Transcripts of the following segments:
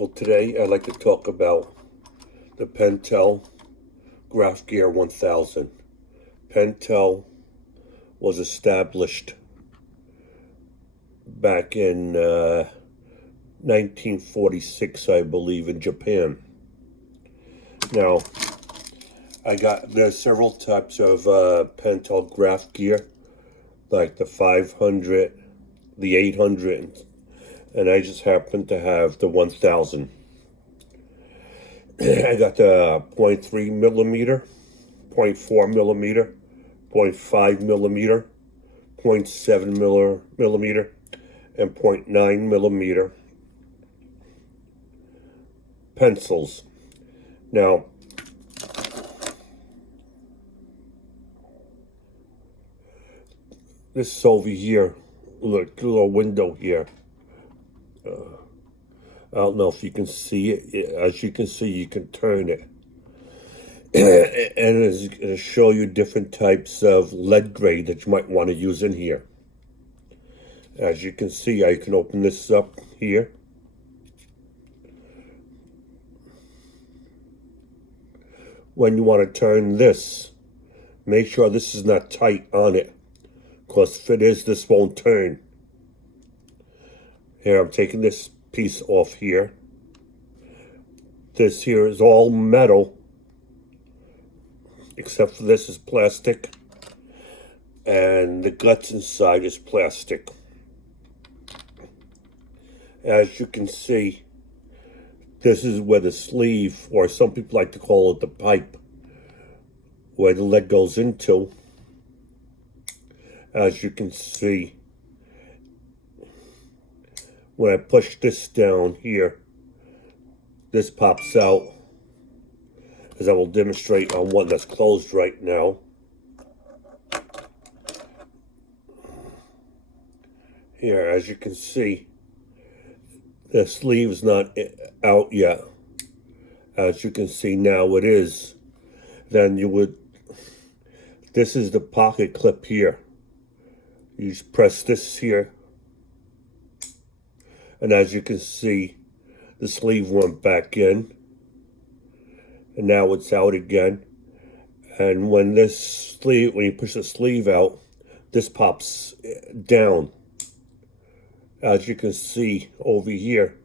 Well, today I'd like to talk about the Pentel Graphgear 1000. Pentel was established back in 1946, I believe, in Japan. Now, there's several types of Pentel Graphgear, like the 500, the 800, and I just happen to have the 1000. I got the 0.3 millimeter, 0.4 millimeter, 0.5 millimeter, 0.7 millimeter, and 0.9 millimeter pencils. Now, this is over here, look, a little window here. I don't know if you can see it. As you can see, you can turn it. And it's going to show you different types of lead grade that you might want to use in here. As you can see, I can open this up here. When you want to turn this, make sure this is not tight on it, because if it is, this won't turn. Here, I'm taking this piece off here. This here is all metal, except for this is plastic, and the guts inside is plastic. As you can see, this is where the sleeve, or some people like to call it the pipe, where the lead goes into. As you can see, when I push this down here, this pops out, as I will demonstrate on one that's closed right now. Here, as you can see, the sleeve is not out yet. As you can see now, it is. Then this is the pocket clip here. You just press this here, and as you can see, the sleeve went back in, and now it's out again. And when you push the sleeve out, this pops down. As you can see over here,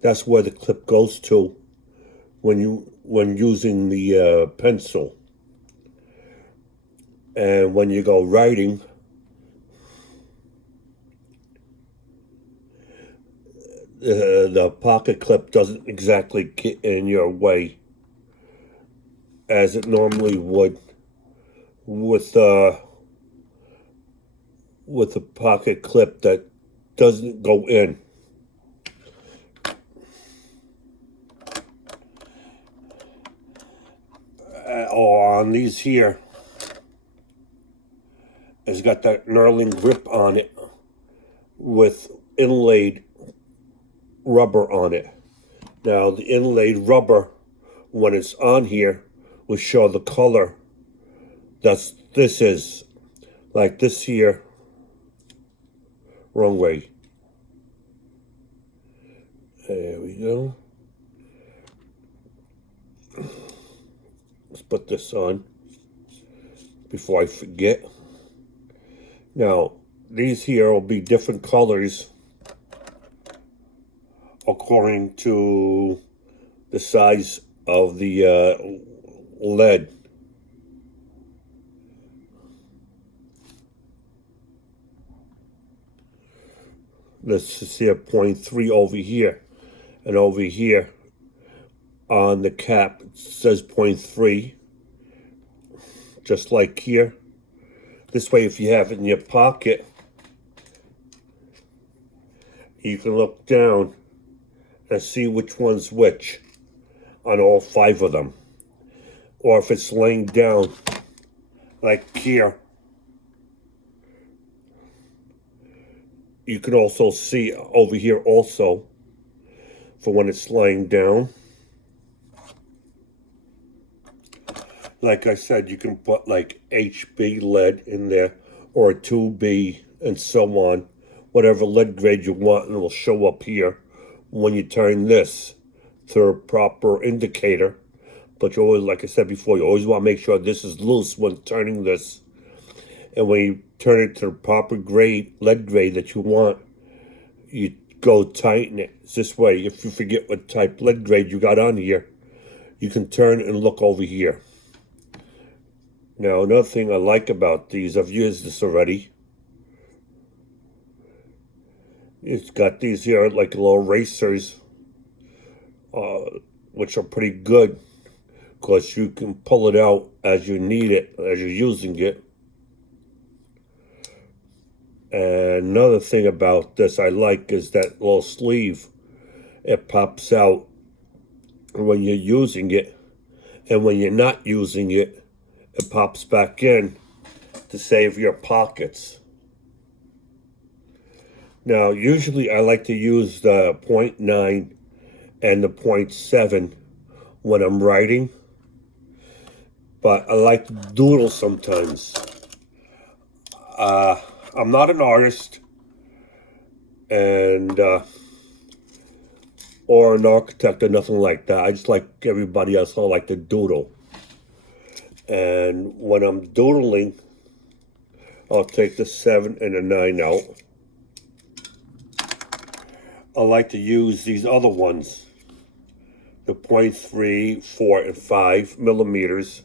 that's where the clip goes to when using the pencil. And when you go writing, the pocket clip doesn't exactly get in your way as it normally would with a pocket clip that doesn't go in. Or on these here, it's got that knurling grip on it with inlaid rubber on it. Now, the inlaid rubber, when it's on here, will show the color this is. Like this here, wrong way. There we go. Let's put this on before I forget. Now, these here will be different colors according to the size of the lead. Let's see a 0.3 over here, and over here on the cap it says 0.3, just like here. This way, if you have it in your pocket, you can look down and see which one's which on all 5 of them. Or if it's laying down, like here, you can also see over here also for when it's laying down. Like I said, you can put like HB lead in there or a 2B and so on whatever lead grade you want, and it will show up here when you turn this to a proper indicator. But you always, like I said before, you always want to make sure this is loose when turning this. And when you turn it to the proper grade, lead grade that you want, you go tighten it. It's this way. If you forget what type lead grade you got on here, you can turn and look over here. Now, another thing I like about these, I've used this already. It's got these here like little erasers, which are pretty good because you can pull it out as you need it, as you're using it. And another thing about this I like is that little sleeve. It pops out when you're using it, and when you're not using it, it pops back in to save your pockets. Now, usually I like to use the 0.9 and the 0.7 when I'm writing, but I like to doodle sometimes. I'm not an artist and or an architect or nothing like that. I just like everybody else. I like to doodle. And when I'm doodling, I'll take the 7 and the 9 out. I like to use these other ones, the 0.3, 4, and 5 millimeters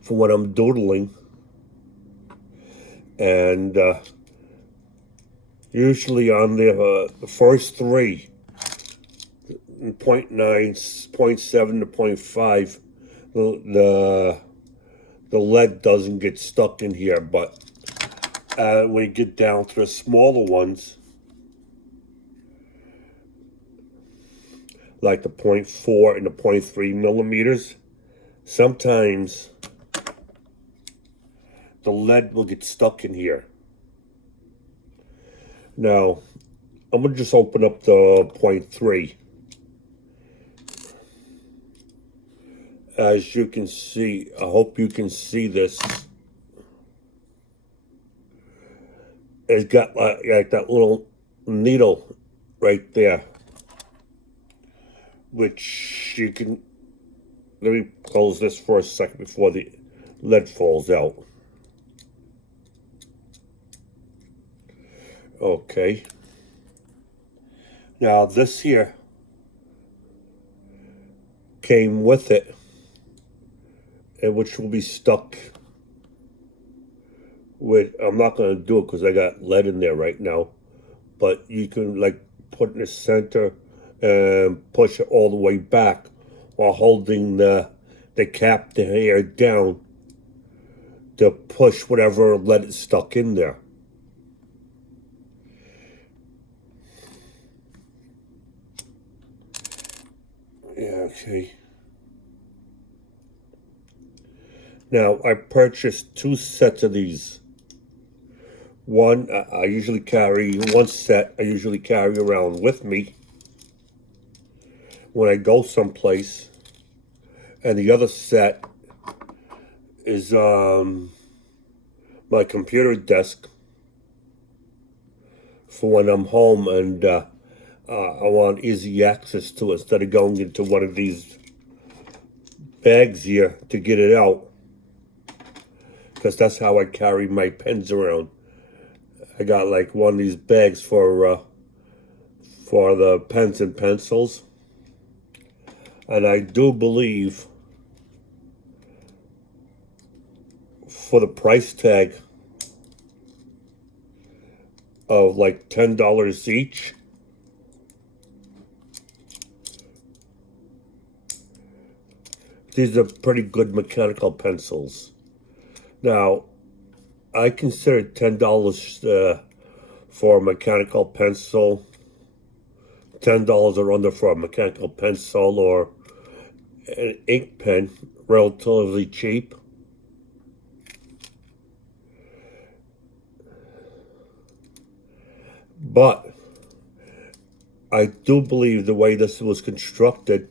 for when I'm doodling. And usually on the first three, 0.9, 0.7 to 0.5, the lead doesn't get stuck in here. But when you get down to the smaller ones, like the 0.4 and the 0.3 millimeters, sometimes the lead will get stuck in here. Now, I'm going to just open up the 0.3. As you can see, I hope you can see this. It's got like that little needle right there, which you can, let me close this for a second before the lead falls out. Okay. Now this here came with it, and which will be stuck with, I'm not going to do it because I got lead in there right now, but you can like put in the center and push it all the way back while holding the cap, the hair down to push whatever lead is stuck in there. Yeah, okay. Now, I purchased 2 sets of these. One, I usually carry, one set I usually carry around with me when I go someplace. And the other set is my computer desk for when I'm home and I want easy access to it instead of going into one of these bags here to get it out. Because that's how I carry my pens around. I got like one of these bags for the pens and pencils. And I do believe for the price tag of like $10 each, these are pretty good mechanical pencils. Now, I consider $10 for a mechanical pencil, $10 or under for a mechanical pencil or an ink pen, relatively cheap. But I do believe the way this was constructed,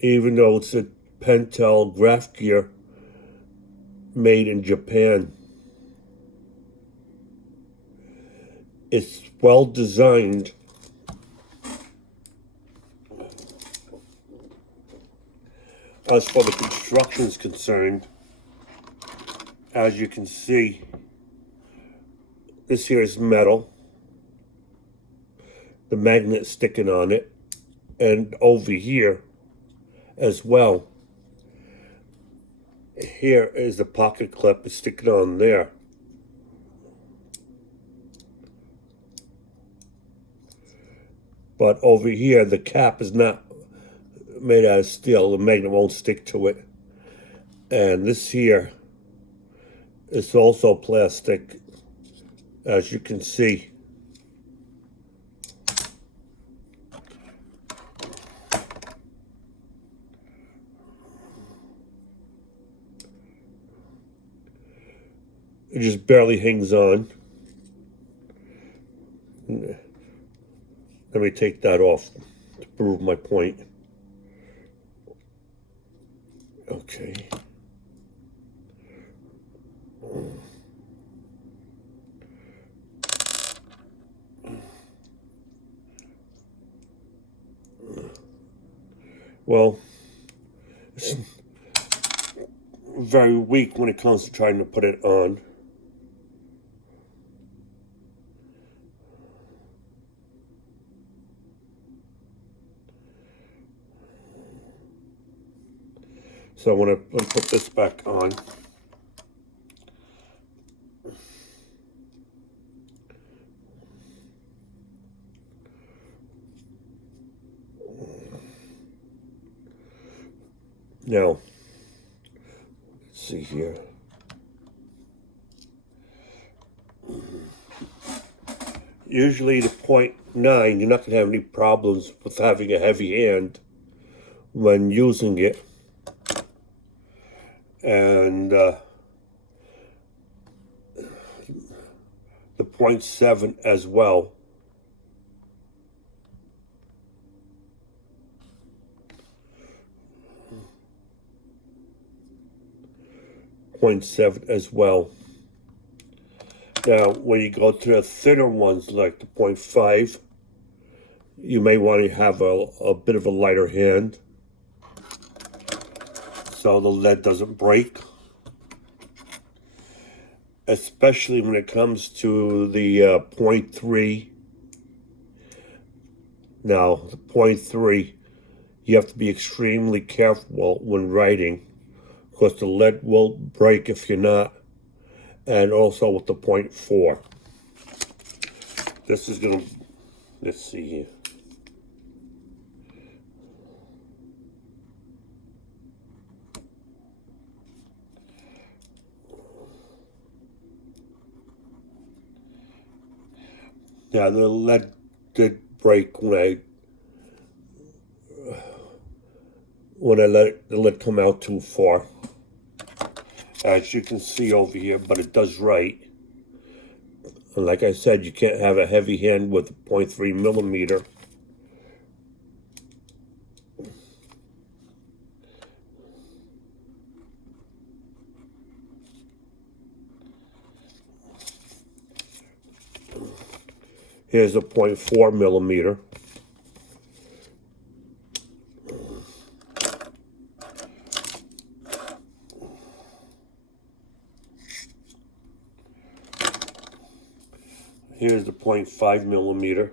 even though it's a Pentel Graphgear made in Japan, It's well designed. As far as the construction is concerned, as you can see, this here is metal. The magnet sticking on it. And over here as well. Here is the pocket clip. It's sticking on there. But over here, the cap is not made out of steel. The magnet won't stick to it. And this here is also plastic, as you can see. It just barely hangs on. Let me take that off to prove my point. Okay. Well, it's very weak when it comes to trying to put it on. So I want to put this back on. Now, let's see here. Usually the 0.9, you're not going to have any problems with having a heavy hand when using it. And the 0.7 as well. .7 as well. Now, when you go to the thinner ones like the 0.5, you may want to have a bit of a lighter hand, so the lead doesn't break. Especially when it comes to the 0.3. Now, the 0.3, you have to be extremely careful when writing, because the lead will break if you're not. And also with the 0.4. This is going to, let's see here. Now the lead did break when I let the lead come out too far, as you can see over here, but it does write. And like I said, you can't have a heavy hand with 0.3 millimeter. Here's a 0.4 millimeter. Here's the 0.5 millimeter.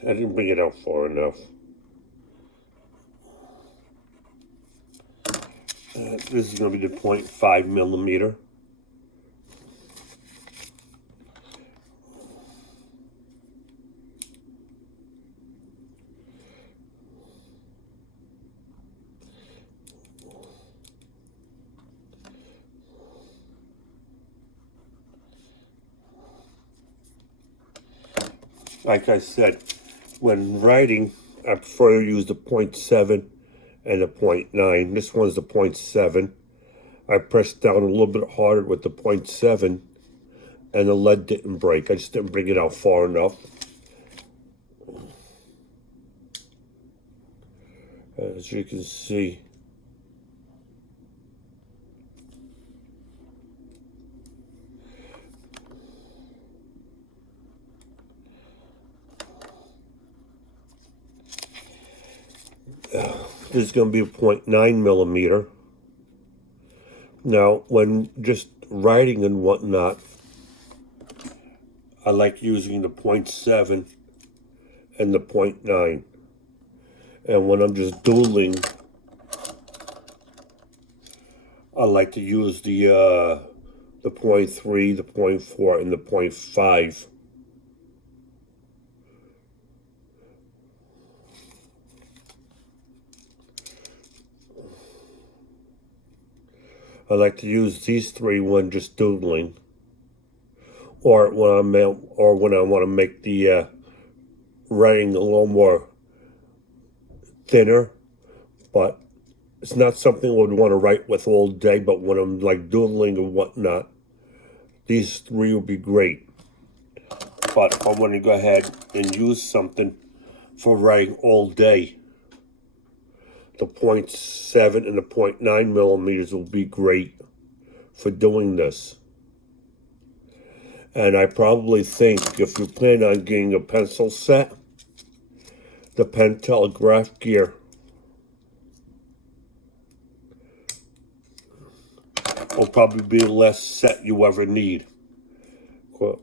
I didn't bring it out far enough. This is going to be the 0.5 millimeter. Like I said, when writing, I prefer to use the 0.7 and the 0.9. This one's the 0.7. I pressed down a little bit harder with the 0.7, and the lead didn't break. I just didn't bring it out far enough. as you can see. This is going to be a 0.9 millimeter. Now, when just writing and whatnot, I like using the 0.7 and the 0.9. And when I'm just doodling, I like to use the 0.3, the 0.4, and the 0.5. I like to use these three when just doodling, or when I want to make the writing a little more thinner. But it's not something I would want to write with all day. But when I'm like doodling and whatnot, these three would be great. But if I want to go ahead and use something for writing all day, the 0.7 and the 0.9 millimeters will be great for doing this. And I probably think if you plan on getting a pencil set, the Pentel Graphgear will probably be the last set you ever need. Cool.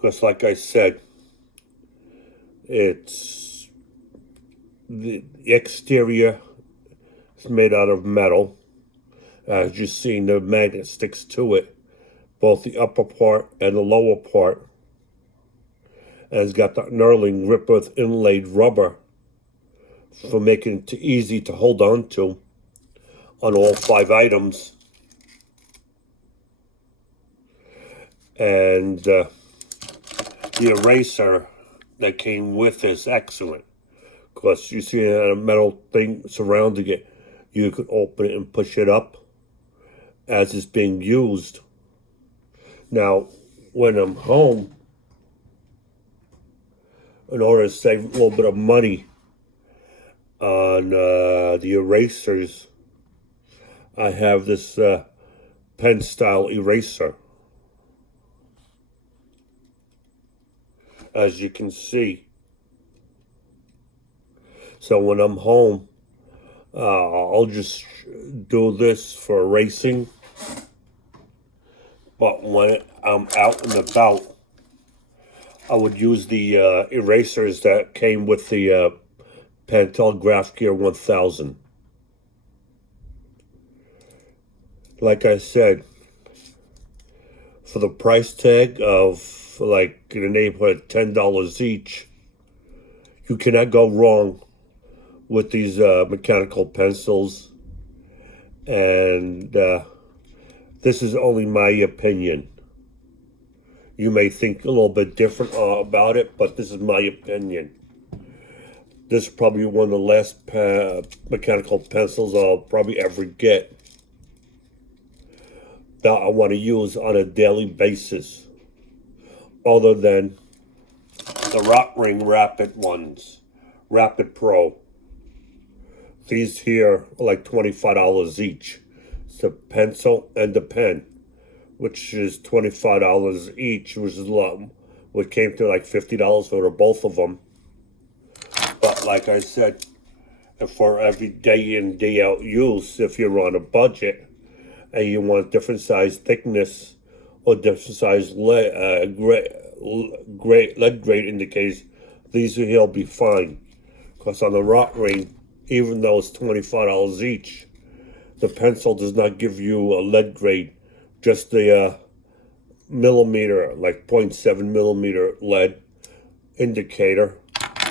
Because like I said, it's the exterior is made out of metal. As you see, the magnet sticks to it, both the upper part and the lower part. And it's got the knurling grip with inlaid rubber for making it easy to hold on to on all 5 items. And the eraser that came with is excellent, because you see a metal thing surrounding it. You could open it and push it up as it's being used. Now, when I'm home, in order to save a little bit of money on the erasers, I have this pen style eraser. As you can see. So when I'm home, I'll just do this for erasing. But when I'm out and about, I would use the erasers that came with the Pentel Graphgear 1000. Like I said, for the price tag of like in the neighborhood of $10 each, you cannot go wrong with these mechanical pencils. And this is only my opinion. You may think a little bit different about it, but this is my opinion. This is probably one of the last mechanical pencils I'll probably ever get that I want to use on a daily basis, other than the Rock Ring Rapid ones, Rapid Pro. These here are like $25 each. It's a pencil and a pen, which is $25 each, which is a lot. What came to like $50 for both of them. But like I said, for every day in, day out use, if you're on a budget and you want different size thickness or different size lead grade in the case, these here will be fine. Because on the Rock Ring, even though it's $25 each, the pencil does not give you a lead grade, just the millimeter, like 0.7 millimeter lead indicator.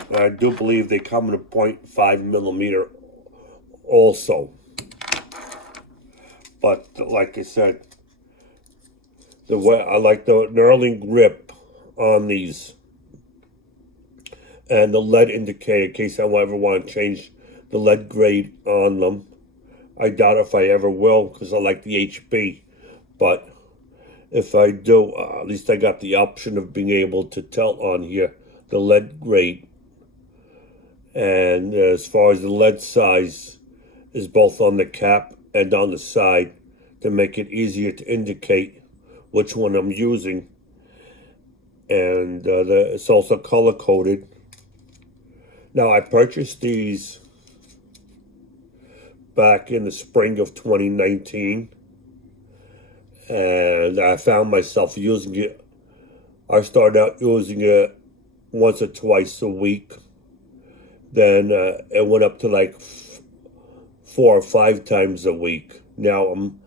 And I do believe they come in a 0.5 millimeter also. But like I said, the way I like the knurling grip on these, and the lead indicator in case I ever want to change the lead grade on them. I doubt if I ever will because I like the HB. But if I do, at least I got the option of being able to tell on here the lead grade. And as far as the lead size is both on the cap and on the side to make it easier to indicate which one I'm using. And it's also color coded. Now I purchased these back in the spring of 2019, and I found myself using it. I started out using it once or twice a week. Then it went up to like 4 or 5 times a week. Now I'm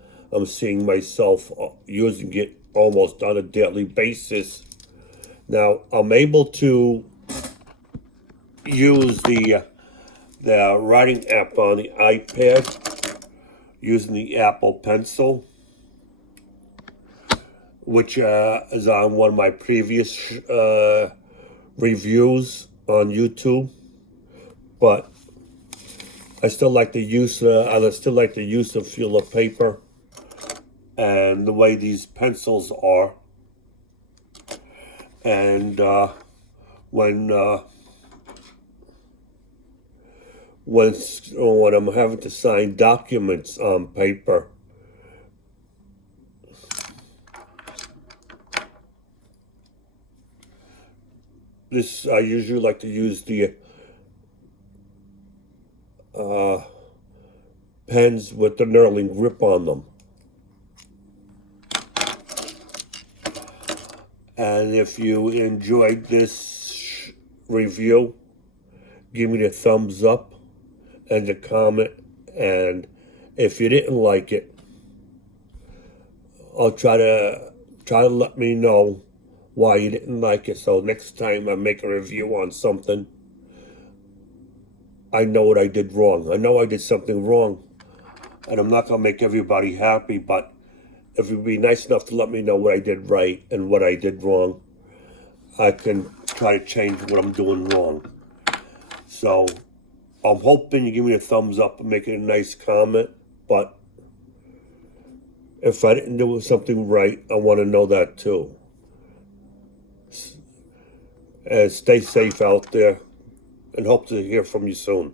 seeing myself using it almost on a daily basis. Now I'm able to use the writing app on the iPad using the Apple Pencil, which is on one of my previous reviews on YouTube. But I still like the use. I still like the use of feel of paper and the way these pencils are. And when I'm having to sign documents on paper, I usually like to use the pens with the knurling grip on them. And if you enjoyed this review, give me the thumbs up and the comment. And if you didn't like it, I'll try to let me know why you didn't like it. So next time I make a review on something, I know what I did wrong. I know I did something wrong, and I'm not gonna make everybody happy, but if you'd be nice enough to let me know what I did right and what I did wrong, I can try to change what I'm doing wrong. So I'm hoping you give me a thumbs up and make it a nice comment, but if I didn't do something right, I want to know that too. And stay safe out there, and hope to hear from you soon.